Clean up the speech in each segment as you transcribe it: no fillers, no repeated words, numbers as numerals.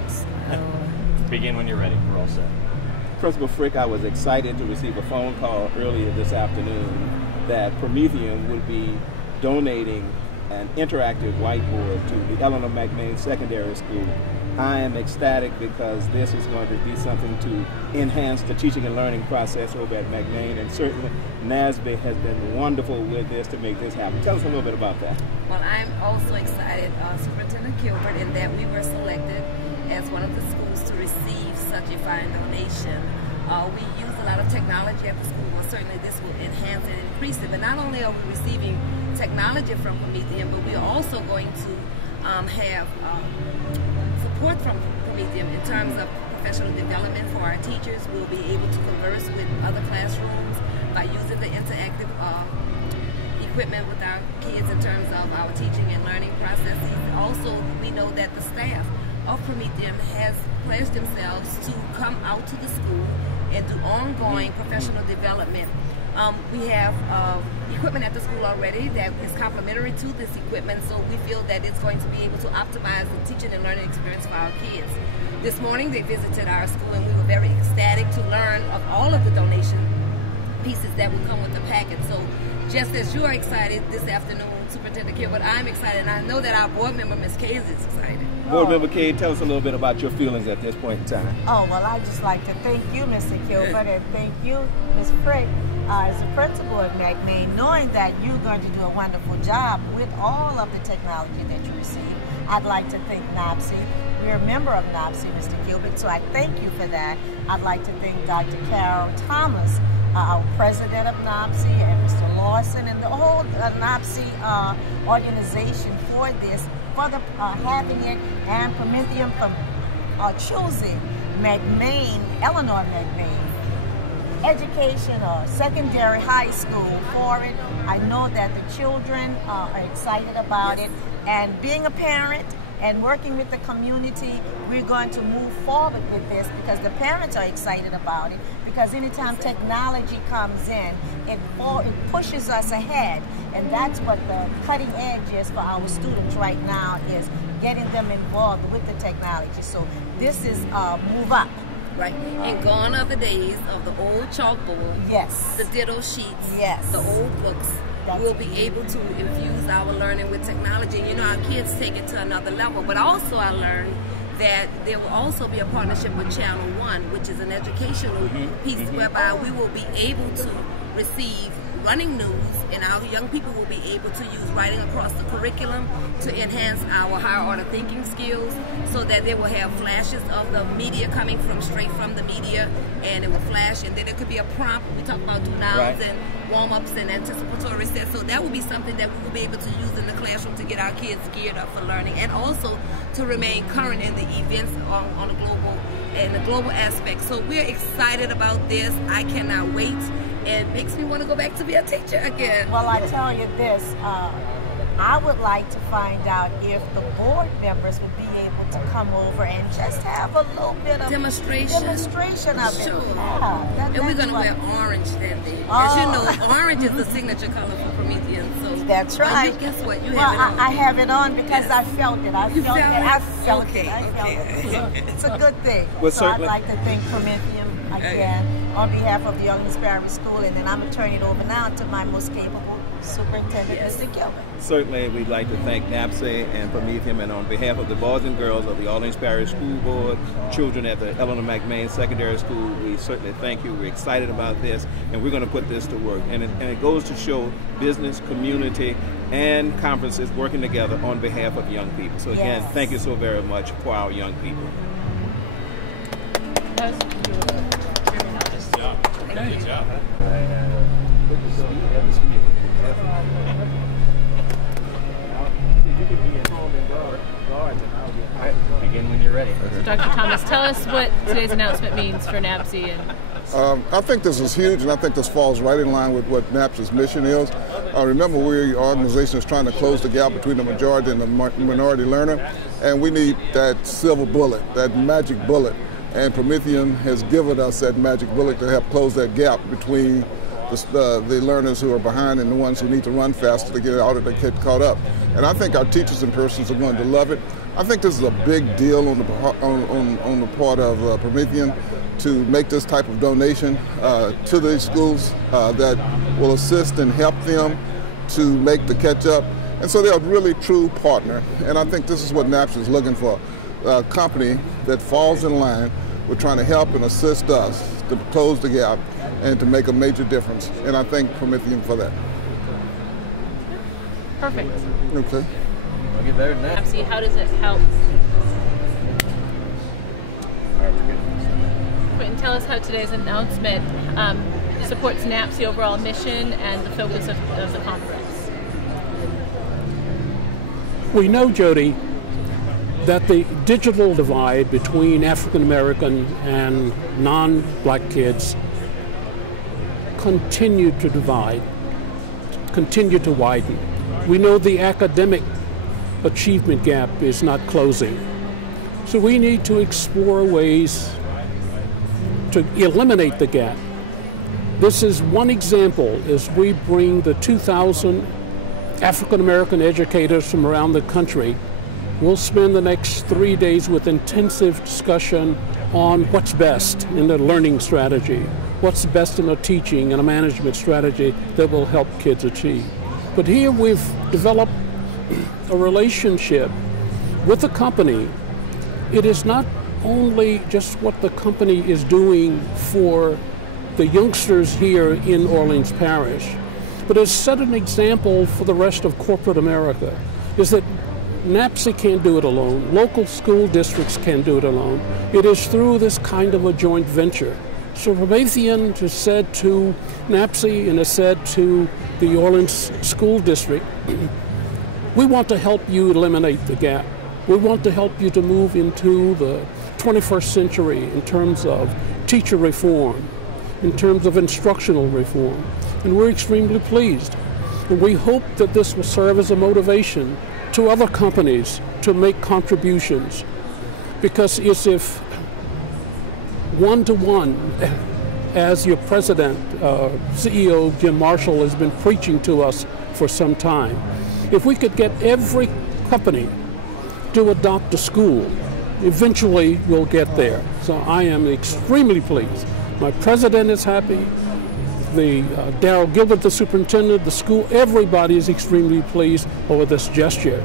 next. Begin when you're ready. We're all set. Principal Frick, I was excited to receive a phone call earlier this afternoon that Parmethieus would be donating an interactive whiteboard to the Eleanor McMain Secondary School. I am ecstatic because this is going to be something to enhance the teaching and learning process over at McMain, and certainly NASB has been wonderful with this to make this happen. Tell us a little bit about that. Well, I'm also excited, Superintendent Gilbert, in that we were selected as one of the schools to receive such a fine donation. We use a lot of technology at the school, and certainly this will enhance and increase it. But not only are we receiving technology from Parmethieus, but we are also going to have support from Parmethieus in terms of professional development for our teachers. We'll be able to converse with other classrooms by using the interactive equipment with our kids in terms of our teaching and learning processes. Also, we know that the staff of Parmethieus has pledged themselves to come out to the school and do ongoing professional development. We have equipment at the school already that is complementary to this equipment, so we feel that it's going to be able to optimize the teaching and learning experience for our kids. This morning they visited our school, and we were very ecstatic to learn of all of the donation pieces that will come with the packet. So just as you're excited this afternoon, Superintendent Gilbert, I'm excited, and I know that our board member, Ms. Case, is excited. Board Member Cade, tell us a little bit about your feelings at this point in time. Oh, well, I'd just like to thank you, Mr. Gilbert, and thank you, Ms. Frick, as the principal of McMain, knowing that you're going to do a wonderful job with all of the technology that you receive. I'd like to thank NOPSI. We're a member of NOPSI, Mr. Gilbert, so I thank you for that. I'd like to thank Dr. Carol Thomas, our president of NOPSI, and Mr. Lawson, and the whole NOPSI organization for this, for the having it, and Parmethieus for choosing McMain, Eleanor McMain Education or Secondary High School for it. I know that the children are excited about it, and being a parent and working with the community, we're going to move forward with this because the parents are excited about it, because anytime technology comes in, it pushes us ahead, and that's what the cutting edge is for our students right now, is getting them involved with the technology. So this is move up. Right, and gone are the days of the old chalkboard, yes, the ditto sheets, yes, the old books. We'll be able to infuse our learning with technology. You know, our kids take it to another level, but also I learned that there will also be a partnership with Channel 1, which is an educational piece whereby we will be able to receive running news, and our young people will be able to use writing across the curriculum to enhance our higher order thinking skills, so that they will have flashes of the media coming from straight from the media, and it will flash, and then it could be a prompt. We talk about do nows and warm-ups and anticipatory sets, so that will be something that we will be able to use in the classroom to get our kids geared up for learning, and also to remain current in the events on a global aspect. So we're excited about this. I cannot wait. It makes me want to go back to be a teacher again. Well, I tell you this, I would like to find out if the board members would be able to come over and just have a little bit of demonstration of it. Sure. Yeah, and we're going to wear orange that day. As you know, orange is the signature color for Parmethieus. So that's right. Guess what? You have it on. I have it on because I felt it. I felt it. It's a good thing. Well, so I'd like to thank Parmethieus again on behalf of the Young Inspiring School, and then I'm going to turn it over now to my most capable superintendent, Mr. Gilbert. Certainly, we'd like to thank NAPSI and Parmethieus, and on behalf of the boys and girls of the Orleans Parish School Board, children at the Eleanor McMain Secondary School, we certainly thank you. We're excited about this, and we're going to put this to work. And it goes to show business, community, and conferences working together on behalf of young people. So again, thank you so very much for our young people. Good job. Begin when you're ready. So Dr. Thomas, tell us what today's announcement means for NAPSI. I think this is huge, and I think this falls right in line with what NAPSI's mission is. Remember, we're an organization that's trying to close the gap between the majority and the minority learner, and we need that silver bullet, that magic bullet. And Parmethieus has given us that magic bullet to help close that gap between the learners who are behind and the ones who need to run faster to get out of the get caught up. And I think our teachers and persons are going to love it. I think this is a big deal on the part of Parmethieus to make this type of donation to these schools that will assist and help them to make the catch up. And so they're a really true partner. And I think this is what NAPS is looking for, a company that falls in line with trying to help and assist us to close the gap and to make a major difference. And I thank Parmethieus for that. Perfect. Okay. I'll get better than that. NAPSI, how does it help? All right, we're good. Quentin, tell us how today's announcement supports NAPSI overall mission and the focus of the conference. We know, Jody, that the digital divide between African American and non-black kids continue to divide, continue to widen. We know the academic achievement gap is not closing. So we need to explore ways to eliminate the gap. This is one example as we bring the 2,000 African American educators from around the country. We'll spend the next 3 days with intensive discussion on what's best in the learning strategy, what's best in a teaching and a management strategy that will help kids achieve. But here we've developed a relationship with the company. It is not only just what the company is doing for the youngsters here in Orleans Parish, but has set an example for the rest of corporate America, is that NAPSI can't do it alone. Local school districts can't do it alone. It is through this kind of a joint venture. So Parmethieus has said to NAPSI and has said to the Orleans School District, we want to help you eliminate the gap. We want to help you to move into the 21st century in terms of teacher reform, in terms of instructional reform. And we're extremely pleased. And we hope that this will serve as a motivation to other companies to make contributions, because it's if one-to-one, as your president, CEO Jim Marshall has been preaching to us for some time, if we could get every company to adopt a school, eventually we'll get there. So I am extremely pleased. My president is happy. The Darryl Gilbert, the superintendent, the school, everybody is extremely pleased over this gesture.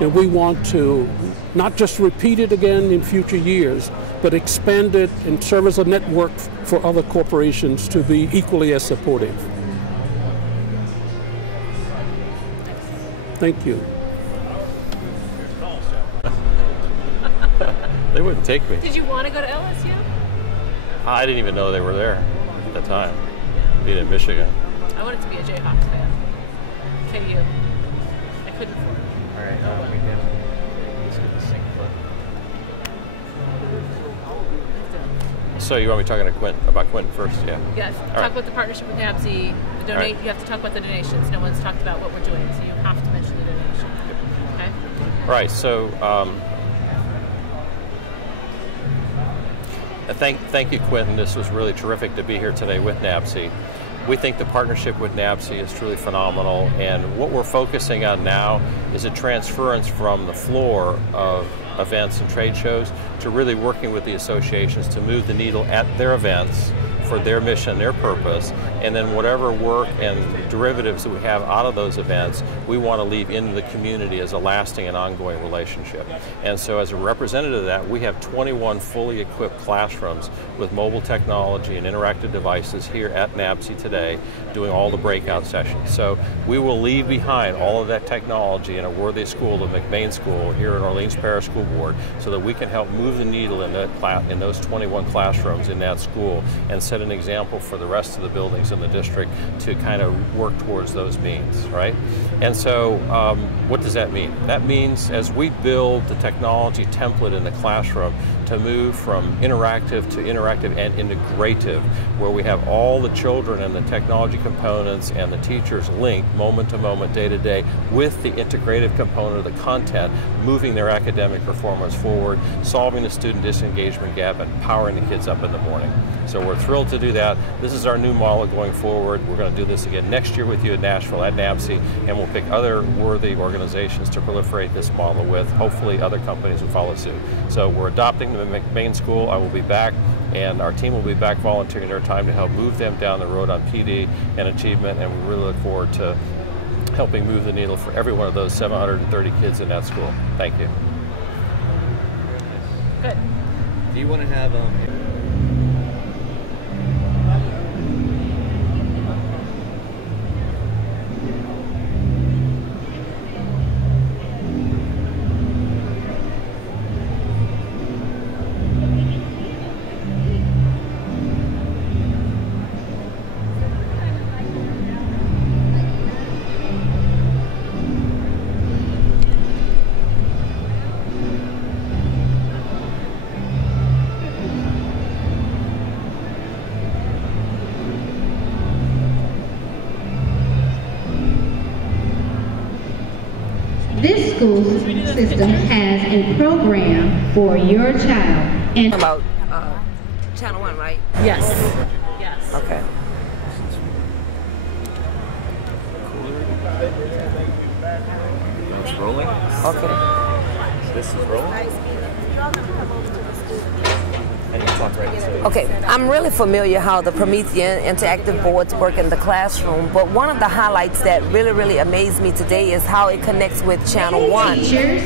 And we want to not just repeat it again in future years, but expand it and serve as a network for other corporations to be equally as supportive. Thank you. They wouldn't take me. Did you want to go to LSU? I didn't even know they were there at the time. Being in Michigan. I wanted to be a Jayhawks fan. KU. I couldn't afford it. All right, we can. Let's get the sync clip. So you want me talking to Quentin first? Yeah. Yes. All Talk right. about the partnership with NAPSI. The donate. You have to talk about the donations. No one's talked about what we're doing, so you have to mention the donation. Okay. All right. So thank you, Quentin. This was really terrific to be here today with NAPSI. We think the partnership with NAPSI is truly phenomenal, and what we're focusing on now is a transference from the floor of events and trade shows to really working with the associations to move the needle at their events for their mission, their purpose, and then whatever work and derivatives that we have out of those events, we want to leave into the community as a lasting and ongoing relationship. And so as a representative of that, we have 21 fully equipped classrooms with mobile technology and interactive devices here at NAPSI today, doing all the breakout sessions. So we will leave behind all of that technology in a worthy school, the McMain School here in Orleans Parish School Board, so that we can help move the needle in those 21 classrooms in that school and set an example for the rest of the buildings in the district to kind of work towards those means, right? And so what does that mean? That means as we build the technology template in the classroom to move from interactive to interactive and integrative, where we have all the children and the technology components and the teachers linked moment to moment, day to day, with the integrative component of the content, moving their academic performance forward, solving the student disengagement gap, and powering the kids up in the morning. So we're thrilled to do that. This is our new model going forward. We're going to do this again next year with you in Nashville at NABCE, and we'll pick other worthy organizations to proliferate this model with. Hopefully other companies will follow suit. So we're adopting the McMain School. I will be back, and our team will be back volunteering their time to help move them down the road on PD and achievement, and we really look forward to helping move the needle for every one of those 730 kids in that school. Thank you. Good. Do you want to have This school system has a program for your child. And about Channel 1, right? Yes. Yes. Okay. It's rolling? Okay. This is rolling? And you talk right to it. Okay, I'm really familiar how the Parmethieus interactive boards work in the classroom, but one of the highlights that really amazed me today is how it connects with Channel 1. teachers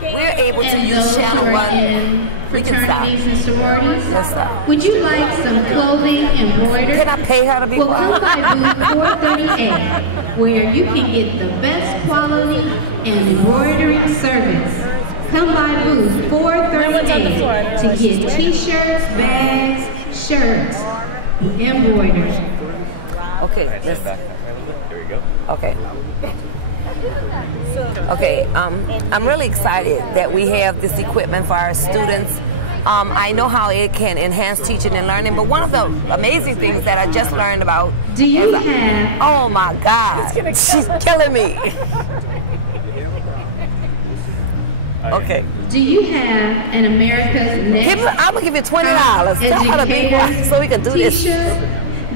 We're able to and use those who Channel are 1. in fraternities and sororities. Yes, sir. Would you like some clothing embroidered? Can I pay her to be Well, come quiet? by booth 438, where you can get the best quality embroidery service. Come by booth 438 to get t-shirts, bags, shirts, embroidered. Okay, Stand back that way a little bit. There you go. okay. Okay, I'm really excited that we have this equipment for our students. I know how it can enhance teaching and learning, but one of the amazing things that I just learned about Do you have oh my God, she's killing me. Okay. Do you have an America's Next I'm gonna give you $20. Tell her to be quiet so we can do this. T-shirt?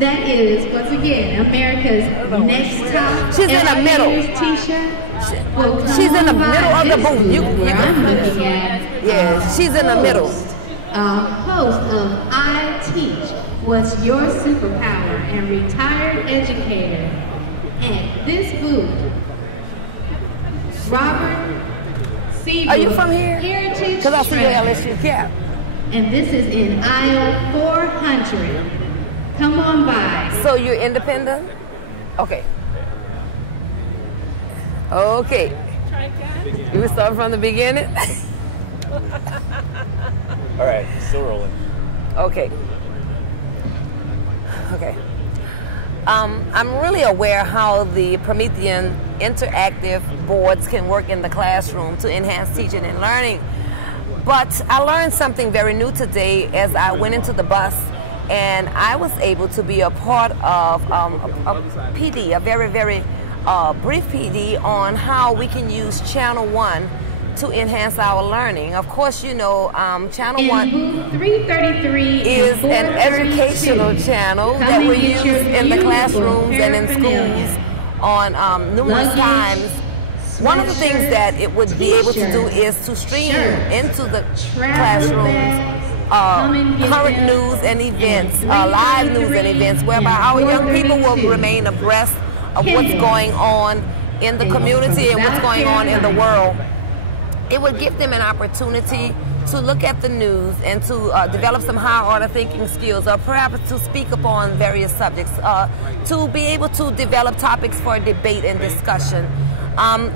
That is, once again, America's Next Top She's in the middle. Elevators T-shirt. Well, come She's in the on by middle of the this booth. You where can- I'm looking at. Yeah, she's in the middle. Host of I Teach What's Your Superpower and retired educator at this booth. Robert C. Are you from here? Heritage Because I see your Treasure. LSU cap. And this is in aisle 400. Come on by. So you're independent? Okay. Okay. You were starting from the beginning? All right, still rolling. Okay. Okay. I'm really aware how the Parmethieus interactive boards can work in the classroom to enhance teaching and learning. But I learned something very new today as I went into the bus, and I was able to be a part of a PD, a very brief PD on how we can use Channel 1 to enhance our learning. Of course, you know, Channel 1 booth 333 is and an 432. educational channel Come that and we get use your in the beautiful classrooms and in paraphernalia. schools on numerous Luggage, times. One of the things that it would be able to do t-shirts, is to stream shirts, into the travel classrooms bags, come and get current them, news and events, and live news and 333 events, whereby and our young people will 432. remain abreast of what's Kindle. going on in the And community and what's South going on in the Carolina. world. It would give them an opportunity to look at the news and to develop some high order thinking skills, or perhaps to speak upon various subjects, to be able to develop topics for debate and discussion.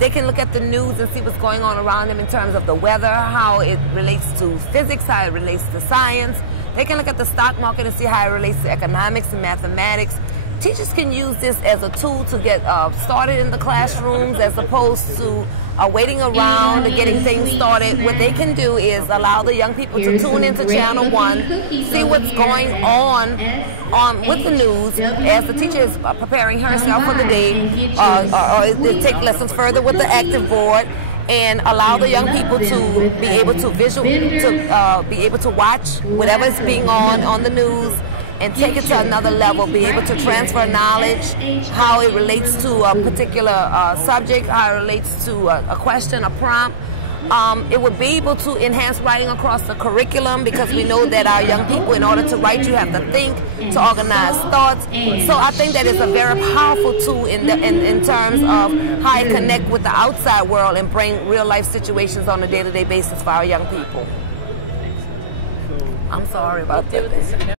They can look at the news and see what's going on around them in terms of the weather, how it relates to physics, how it relates to science. They can look at the stock market and see how it relates to economics and mathematics. Teachers can use this as a tool to get started in the classrooms, as opposed to waiting around and getting things started. What they can do is allow the young people to tune into Channel 1, see what's going on with the news as the teacher is preparing herself for the day, or take lessons further with the active board, and allow the young people to be able to be able to watch whatever is being on the news, and take it to another level, be able to transfer knowledge, how it relates to a particular subject, how it relates to a question, a prompt. It would be able to enhance writing across the curriculum, because we know that our young people, in order to write, you have to think, to organize thoughts. So I think that it's a very powerful tool in terms of how it connect with the outside world and bring real life situations on a day-to-day basis for our young people. I'm sorry about that.